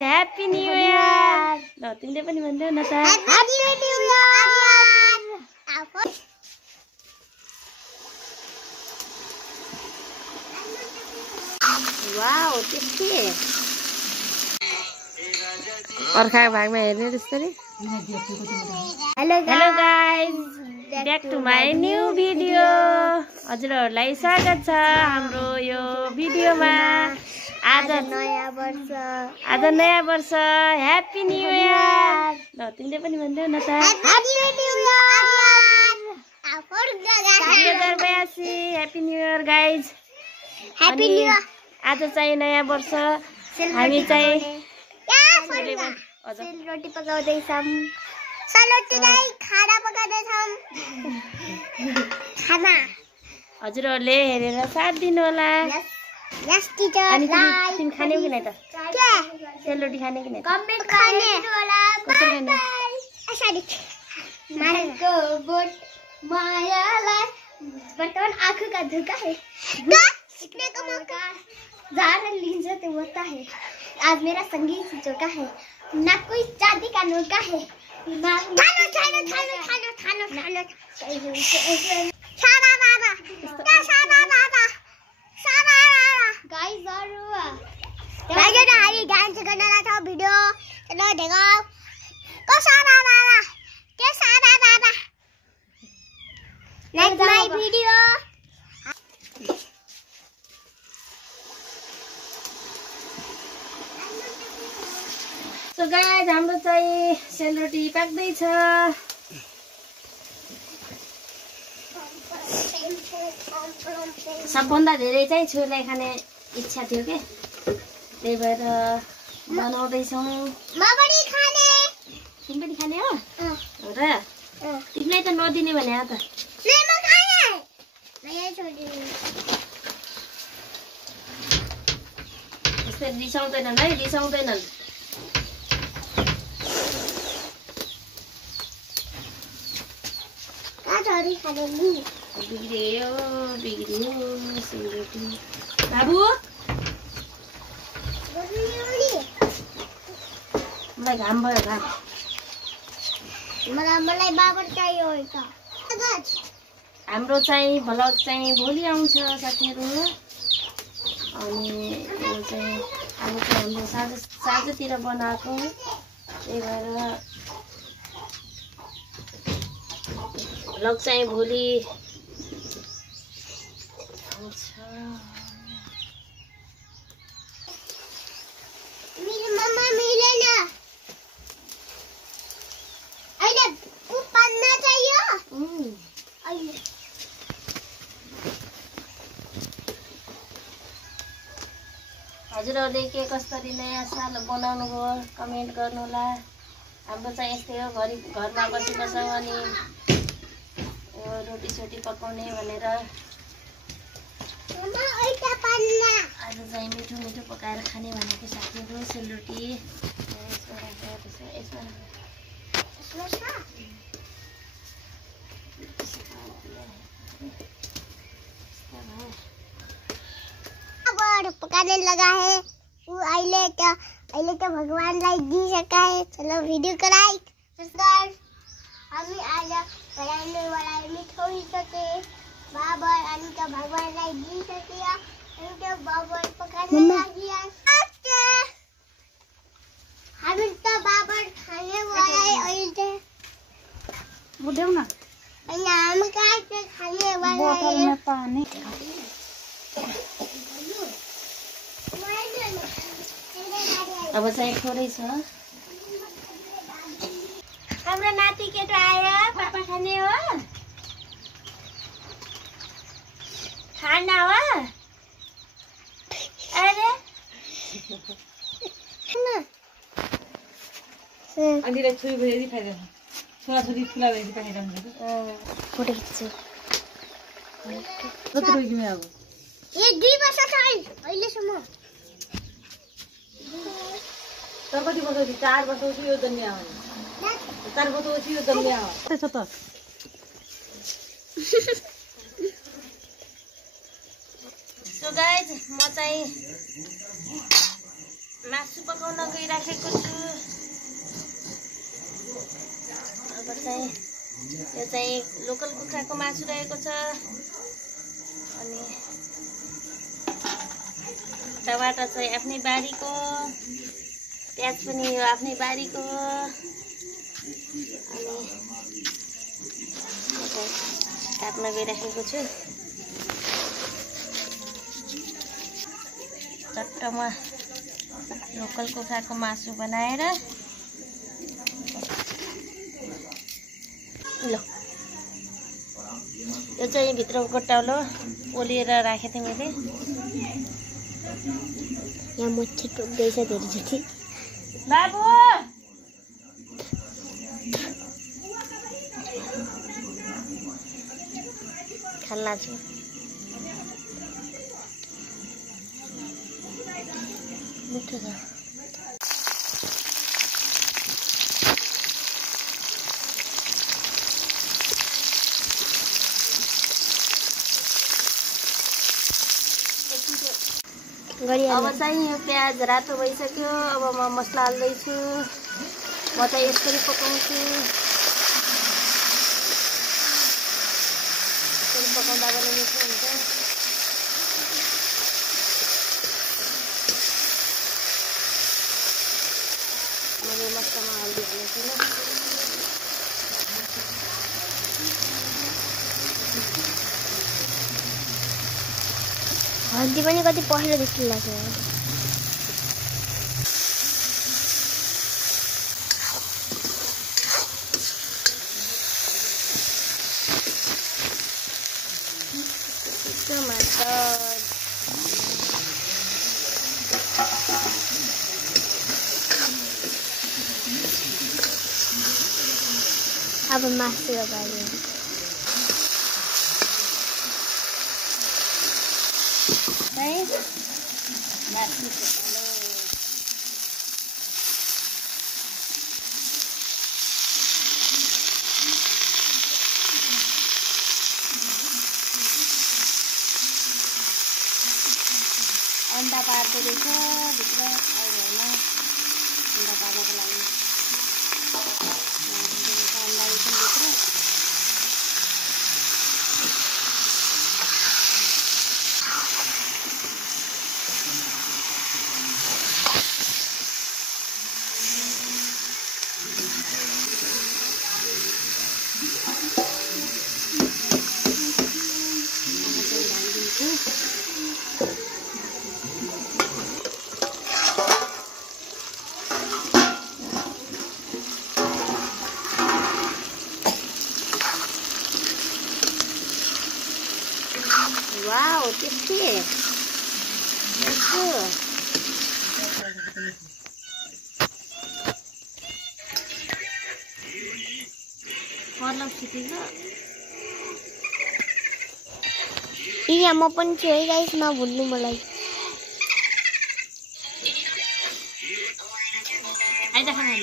Happy New Year! Lo, तिमीले पनि भन्देऊ न त। Happy New Year! वाओ, त्यस्तै। अर्का भागमा हेर्ने त्यसरी। Hello guys, back to my new video. हजुरहरूलाई स्वागत छ हाम्रो यो भिडियोमा। आज नयाँ वर्ष ह्यापी न्यू इयर। ल, तिमीले पनि भन्देऊ न त। Happy New Year! 2082 happy new year guys. Happy New Year! आज चाहिँ नयाँ वर्ष हामी चाहिँ सेलरोटी पकाउँदैछौँ। सेलरोटीलाई खाना पकाउँदैछौँ। खाना हजुरहरूले हेरेर साथ दिनु होला। यस टिचर। अनि तिमी खाने कि नै त? सेलरोटी खाने कि नै? कमेन्ट खाने होला। कसरी खाने? यसरी मायाको बोट मायालाई वर्तमान आँखों का धोखा है। सीखने का मौका ज़्यादा लिंज तो होता है। आज मेरा संगीत चौका है, ना कोई चांदी का नौका है। डांस करना था वीडियो चलो देखो को सारा बाबा के सारा बाबा like my video. So guys हाम्रो चाहिँ सेलरोटी पाक्दैछ। सबभन्दा धेरै चाहिँ छोरीलाई खाने इच्छा थियो के, त्यही भएर बनाउँदैछौँ। म पनि खाने। तिमी पनि खाने हो र? तिमीलाई त नदिने भने हो त। म खाने। नयाँ छोरी यसरी रिसाउँदैनन् है, रिसाउँदैनन्। बिग्रियो सेलरोटी। बाबु मलाई घाम भयो, घाम। मलाई बाबर चाहियो। हाम्रो चाहिँ भ्लग चाहिँ भोलि आउँछ साथीहरू। अनि यो चाहिँ अब चाहिँ हाम्रो साँझतिर बनाएको, त्यही भएर भ्लग चाहिँ भोलि आउँछ। मेरो मम्मा मिलेन। अहिले उ पन्ना चाहियो। अहिले हजुरहरूले के कसरी नयाँ साल बनाउनु भयो कमेन्ट गर्नु होला। हाम्रो चाहिँ यस्तै हो, घरमा बसी बस्छौँ अनि रोटी सोटी पकाउने भनेर आज चाहिँ मिठो मिठो पकाएर खाने भनेको साथीहरू। सेलरोटी पकाने लगा है। वो अहिले तो भगवानलाई दिइसका है। चलो वीडियो को लाइक सब्सक्राइब। हामी आज बनाउने मिठो सके बाबर अनि त भगवानलाई दिइसके अनि त बाबर पकाने लागि हामी त बाबर खाने वाला है। अहिले बुझ्यौ न, अनि हामी कहाँ खाने वाला है। बोतलमा पानी अब चाहिँ थोरै छ। हाम्रो नाति केटो आयो। पापा खाने हो खाना हो। अरे अन्तिलाई छोरी भेरी फाइदा छोराछोरी ठुला भेरी पाइरहन्छ। फोटो खिच्छु। कति रोइदिमे अब? ये 2 वर्ष छ अहिलेसम्म। तर कति वर्ष? 4 वर्षपछि यो जन्मिया हो। 4 वर्षपछि यो जन्मिया हो। त्यसो त सो गाइज म चाहिँ मासु पकाउन गइराखेको छु। अब चाहिँ यो चाहिँ लोकल कुखुराको मासु रहेको छ। अनि टमाटर चाहिँ आफ्नै बारीको, प्याज पनि यो आफ्नै बारीको। अनि काट्न गइराखेको छु। चट्टमा लोकल कुखुराको मासु बनाएर ल यो चाहिँ भित्रको गोटाउलो ओलिएर राखेको थिएँ मैले। यहाँ मच्छर टोक्दैछ धेरैचोटि। बाबु खाल्ला छु। मिठो छ। अब चाहिँ यो प्याज रातो भइसक्यो। अब म मसला हाल्दैछु। म चाहिँ यसरी पकाउँछु। यसरी पकाउँदा पनि मिठो हुन्छ। मैले मसलामा हल्दी हालेको थिइनँ। हल्दी पनि कति पहेँलो जस्तो लाग्छ। टमाटर अब मासु लगायो। अन्डा पार्दै रहेछ भित्र। अहिले होइन अन्डा पार्नको लागि अन्डा रहेछ भित्र। Wow, tasty. That's good. मतलब छिटेछ। यहाँ म पनि छु है गाइस, नभुल्नु मलाई। आइदा खाना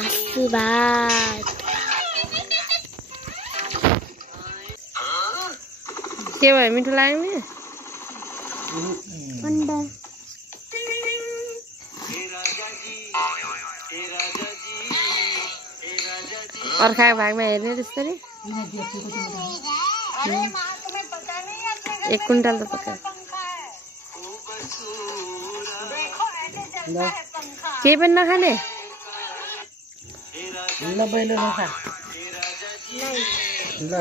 मासु भात। के भयो, मिठो लाग्यो नि? अन्डा अर्काको भागमा हेर्ने त्यसरी 1 कुन्टल त पक्का। के पनि नखाने? ल बैलो नखा। ल